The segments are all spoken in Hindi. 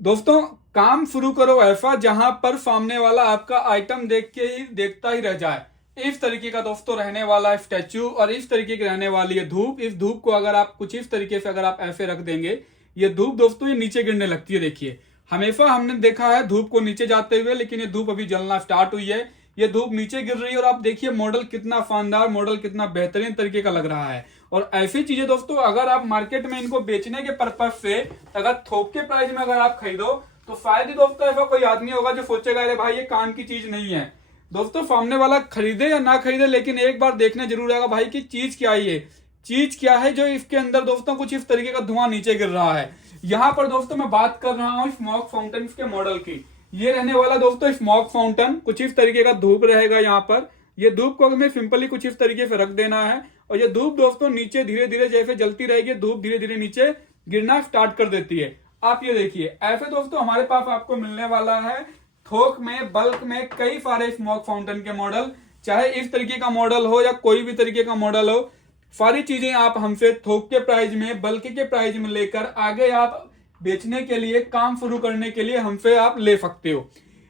दोस्तों, काम शुरू करो ऐसा जहां पर सामने वाला आपका आइटम देख के ही देखता ही रह जाए। इस तरीके का दोस्तों रहने वाला स्टैचू और इस तरीके की रहने वाली है धूप। इस धूप को अगर आप कुछ इस तरीके से अगर आप ऐसे रख देंगे, ये धूप दोस्तों ये नीचे गिरने लगती है। देखिए, हमेशा हमने देखा है धूप को नीचे जाते हुए, लेकिन ये धूप अभी जलना स्टार्ट हुई है। ये धूप नीचे गिर रही है और आप देखिए मॉडल कितना शानदार, मॉडल कितना बेहतरीन तरीके का लग रहा है। और ऐसी चीजें दोस्तों अगर आप मार्केट में इनको बेचने के पर्पज से अगर थोक के प्राइस में अगर आप खरीदो तो शायद ही दोस्तों ऐसा कोई आदमी होगा जो सोचेगा अरे भाई ये काम की चीज नहीं है। दोस्तों, सामने वाला खरीदे या ना खरीदे, लेकिन एक बार देखने जरूर आएगा भाई कि चीज क्या है, ये चीज क्या है जो इसके अंदर दोस्तों कुछ इस तरीके का धुआं नीचे गिर रहा है। यहाँ पर दोस्तों मैं बात कर रहा हूँ स्मोक फाउंटेन के मॉडल की। ये रहने वाला दोस्तों स्मोक फाउंटेन, कुछ इस तरीके का धूप रहेगा यहाँ पर। ये धूप को हमें सिंपली कुछ इस तरीके से रख देना है और ये धूप दोस्तों नीचे धीरे धीरे जैसे जलती रहेगी, धूप धीरे धीरे नीचे गिरना स्टार्ट कर देती है। आप ये देखिए, ऐसे दोस्तों हमारे पास आपको मिलने वाला है थोक में, बल्क में कई सारे स्मोक फाउंटेन के मॉडल। चाहे इस तरीके का मॉडल हो या कोई भी तरीके का मॉडल हो, सारी चीजें आप हमसे थोक के प्राइस में, बल्क के प्राइस में लेकर आगे आप बेचने के लिए, काम शुरू करने के लिए हमसे आप ले सकते हो।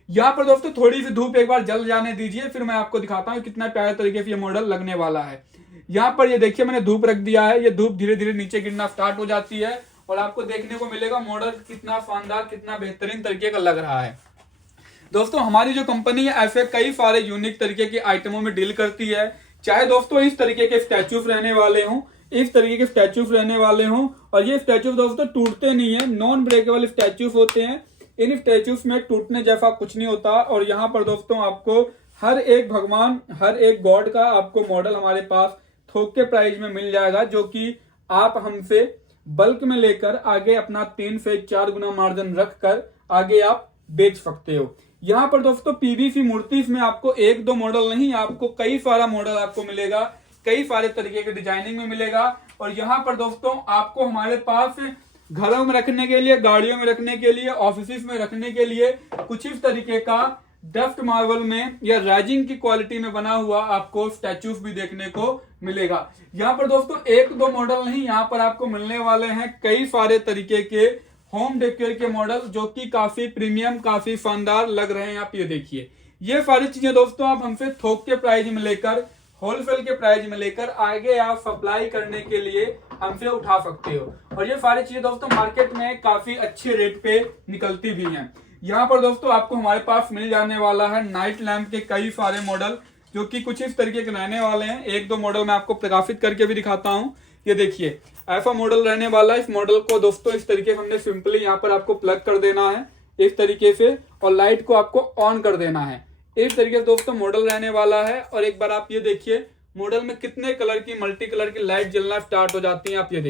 यहाँ पर दोस्तों थोड़ी सी धूप एक बार जल जाने दीजिए, फिर मैं आपको दिखाता हूँ कितना प्यारे तरीके से ये मॉडल लगने वाला है। यहाँ पर ये देखिए मैंने धूप रख दिया है, ये धूप धीरे धीरे नीचे गिरना स्टार्ट हो जाती है और आपको देखने को मिलेगा मॉडल कितना शानदार, कितना बेहतरीन तरीके का लग रहा है। दोस्तों, हमारी जो कंपनी है ऐसे कई सारे यूनिक तरीके के आइटमों में डील करती है। चाहे दोस्तों इस तरीके के स्टैचूज रहने वाले हों, इस तरीके के स्टैचूज रहने वाले हों, और ये स्टैचूज दोस्तों टूटते नहीं है, नॉन ब्रेकेबल स्टैचूज होते हैं। इन स्टैचूज में टूटने जैसा कुछ नहीं होता। और यहाँ पर दोस्तों आपको हर एक भगवान, हर एक गॉड का आपको मॉडल हमारे पास थोक के प्राइस में मिल जाएगा, जो कि आप हमसे बल्क में लेकर आगे अपना 3 से 4 गुना मार्जिन रखकर आगे आप बेच सकते हो। यहाँ पर दोस्तों पीवीसी मूर्ति में आपको एक दो मॉडल नहीं, आपको कई सारा मॉडल आपको मिलेगा, कई सारे तरीके के डिजाइनिंग में मिलेगा। और यहाँ पर दोस्तों आपको हमारे पास घरों में रखने के लिए, गाड़ियों में रखने के लिए, ऑफिस में रखने के लिए कुछ इस तरीके का डस्ट मार्बल में या राइजिंग की क्वालिटी में बना हुआ आपको स्टैचूज भी देखने को मिलेगा। यहाँ पर दोस्तों एक दो मॉडल नहीं, यहाँ पर आपको मिलने वाले हैं कई सारे तरीके के होम डेकोर के मॉडल, जो कि काफी प्रीमियम, काफी शानदार लग रहे हैं। आप ये देखिए, ये सारी चीजें दोस्तों आप हमसे थोक के प्राइस में लेकर, होलसेल के प्राइस में लेकर आगे आप सप्लाई करने के लिए हमसे उठा सकते हो। और ये सारी चीजें दोस्तों मार्केट में काफी अच्छे रेट पे निकलती भी हैं। यहाँ पर दोस्तों आपको हमारे पास मिल जाने वाला है नाइट लैंप के कई सारे मॉडल, जो कि कुछ इस तरीके के रहने वाले हैं। एक दो मॉडल मैं आपको प्रकाशित करके भी दिखाता हूँ। ये देखिए, ऐसा मॉडल रहने वाला है। इस मॉडल को दोस्तों इस तरीके से हमने सिंपली यहाँ पर आपको प्लग कर देना है इस तरीके से, और लाइट को आपको ऑन कर देना है। इस तरीके से दोस्तों मॉडल रहने वाला है। और एक बार आप ये देखिए, मॉडल में कितने कलर की, मल्टी कलर की लाइट जलना स्टार्ट हो जाती है। आप ये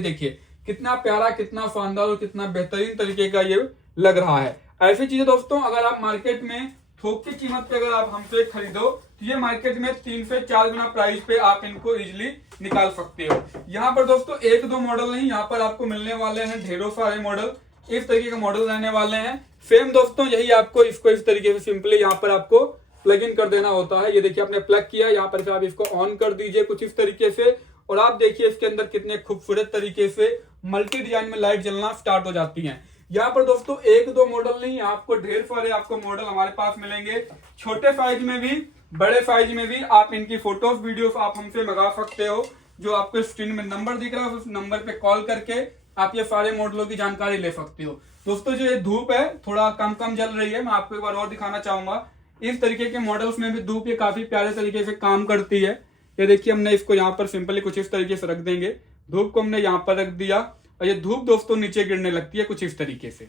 देखिए कितना प्यारा, कितना शानदार और कितना बेहतरीन तरीके का ये लग रहा है। ऐसी चीजें दोस्तों अगर आप मार्केट में थोक की कीमत पे अगर आप हमसे खरीदो तो ये मार्केट में 3 से 4 गुना प्राइस पे आप इनको इजिली निकाल सकते हो। यहाँ पर दोस्तों एक दो मॉडल नहीं, यहाँ पर आपको मिलने वाले हैं ढेरों सारे मॉडल। इस तरीके के मॉडल रहने वाले हैं। सेम दोस्तों यही आपको इसको इस तरीके से सिंपली यहाँ पर आपको प्लग इन कर देना होता है। ये देखिए आपने प्लग किया, यहाँ पर आप इसको ऑन कर दीजिए कुछ इस तरीके से, और आप देखिए इसके अंदर कितने खूबसूरत तरीके से मल्टी डिजाइन में लाइट जलना स्टार्ट हो जाती हैं। यहाँ पर दोस्तों एक दो मॉडल नहीं, आपको ढेर सारे आपको मॉडल हमारे पास मिलेंगे, छोटे साइज में भी, बड़े साइज में भी। आप इनकी फोटोज, वीडियोस आप हमसे मंगा सकते हो। जो आपको स्क्रीन में नंबर दिख रहा है उस नंबर पे कॉल करके आप ये सारे मॉडलों की जानकारी ले सकते हो। दोस्तों जो ये धूप है थोड़ा कम कम जल रही है, मैं आपको एक बार और दिखाना चाहूंगा। इस तरीके के मॉडल्स में भी धूप ये काफी प्यारे तरीके से काम करती है। ये देखिए, हमने इसको यहाँ पर सिंपली कुछ इस तरीके से रख देंगे, धूप को हमने यहाँ पर रख दिया और ये धूप दोस्तों नीचे गिरने लगती है कुछ इस तरीके से।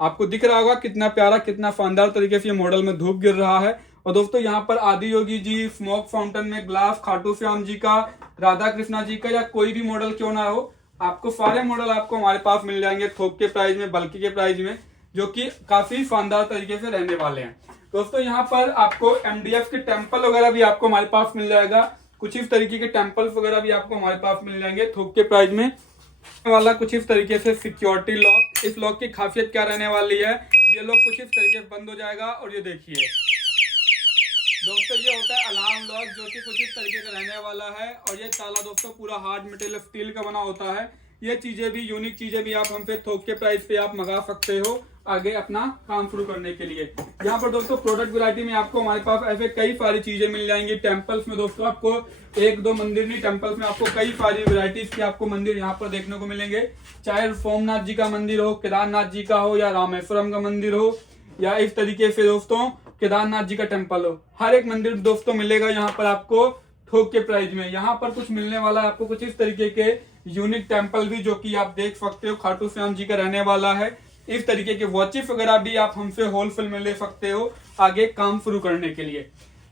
आपको दिख रहा होगा कितना प्यारा, कितना शानदार तरीके से ये मॉडल में धूप गिर रहा है। और दोस्तों यहाँ पर आदि योगी जी, स्मोक फाउंटेन में ग्लास, खाटू श्याम जी का, राधा कृष्णा जी का, या कोई भी मॉडल क्यों ना हो, आपको सारे मॉडल आपको हमारे पास मिल जाएंगे थोक के प्राइस में, बल्कि के प्राइस में, जो कि काफी शानदार तरीके से रहने वाले हैं। दोस्तों यहाँ पर आपको एमडीएफ के टेम्पल वगैरह भी आपको हमारे पास मिल जाएगा। कुछ इस तरीके के टेम्पल्स वगैरह भी आपको हमारे पास मिल जाएंगे थोक के प्राइस में वाला। कुछ इस तरीके से सिक्योरिटी लॉक, इस लॉक की खासियत क्या रहने वाली है, ये लॉक कुछ इस तरीके से बंद हो जाएगा। और ये देखिए दोस्तों, ये होता है अलार्म लॉक, जो कि कुछ इस तरीके का रहने वाला है। और ये ताला दोस्तों पूरा हार्ड मटेरियल स्टील का बना होता है। ये चीजें भी, यूनिक चीजें भी आप हमसे थोक के प्राइस पे आप मंगा सकते हो आगे अपना काम शुरू करने के लिए। यहाँ पर दोस्तों प्रोडक्ट वैरायटी में आपको हमारे पास ऐसे कई सारी चीजें मिल जाएंगी। टेम्पल्स में दोस्तों आपको एक दो मंदिर नहीं, टेम्पल्स में आपको कई सारी वैरायटीज के आपको मंदिर यहाँ पर देखने को मिलेंगे। चाहे सोमनाथ जी का मंदिर हो, केदारनाथ जी का हो, या रामेश्वरम का मंदिर हो, या इस तरीके से दोस्तों केदारनाथ जी का टेम्पल हो, हर एक मंदिर दोस्तों मिलेगा यहाँ पर आपको थोक के प्राइस में। यहाँ पर कुछ मिलने वाला है आपको कुछ इस तरीके के यूनिक टेम्पल भी, जो कि आप देख सकते हो खाटू श्याम जी का रहने वाला है। इस तरीके के वॉचेस वगैरह भी आप हमसे होलसेल में ले सकते हो आगे काम शुरू करने के लिए।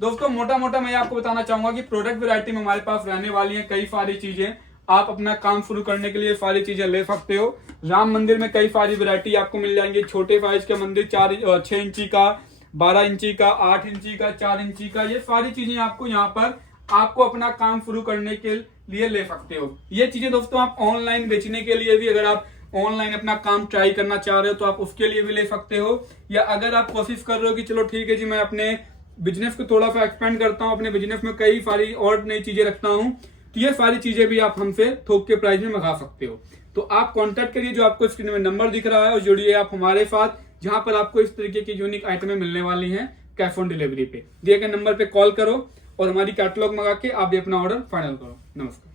दोस्तों मोटा मोटा मैं आपको बताना चाहूंगा कि प्रोडक्ट वैरायटी में हमारे पास रहने वाली है कई सारी चीजें। आप अपना काम शुरू करने के लिए सारी चीजें ले सकते हो। राम मंदिर में कई सारी वैरायटी आपको मिल जाएंगी। छोटे साइज के मंदिर 6 इंची का, 12 इंची का, 8 इंची का, 4 इंची का, ये सारी चीजें आपको यहाँ पर आपको अपना काम शुरू करने के लिए ले सकते हो। ये चीजें दोस्तों आप ऑनलाइन बेचने के लिए भी, अगर आप ऑनलाइन अपना काम ट्राई करना चाह रहे हो तो आप उसके लिए भी ले सकते हो। या अगर आप कोशिश कर रहे हो कि चलो ठीक है जी, मैं अपने बिजनेस को थोड़ा सा एक्सपेंड करता हूँ, अपने बिजनेस में कई सारी और नई चीजें रखता हूँ, तो ये सारी चीजें भी आप हमसे थोक के प्राइस में मंगा सकते हो। तो आप कॉन्टैक्ट करिए, जो आपको स्क्रीन में नंबर दिख रहा है, और जुड़िए आप हमारे साथ, जहां पर आपको इस तरीके की यूनिक आइटमें मिलने वाली हैं कैश ऑन डिलीवरी पे। दिए गए नंबर पे कॉल करो और हमारी कैटलॉग मंगा के आप भी अपना ऑर्डर फाइनल करो। नमस्कार।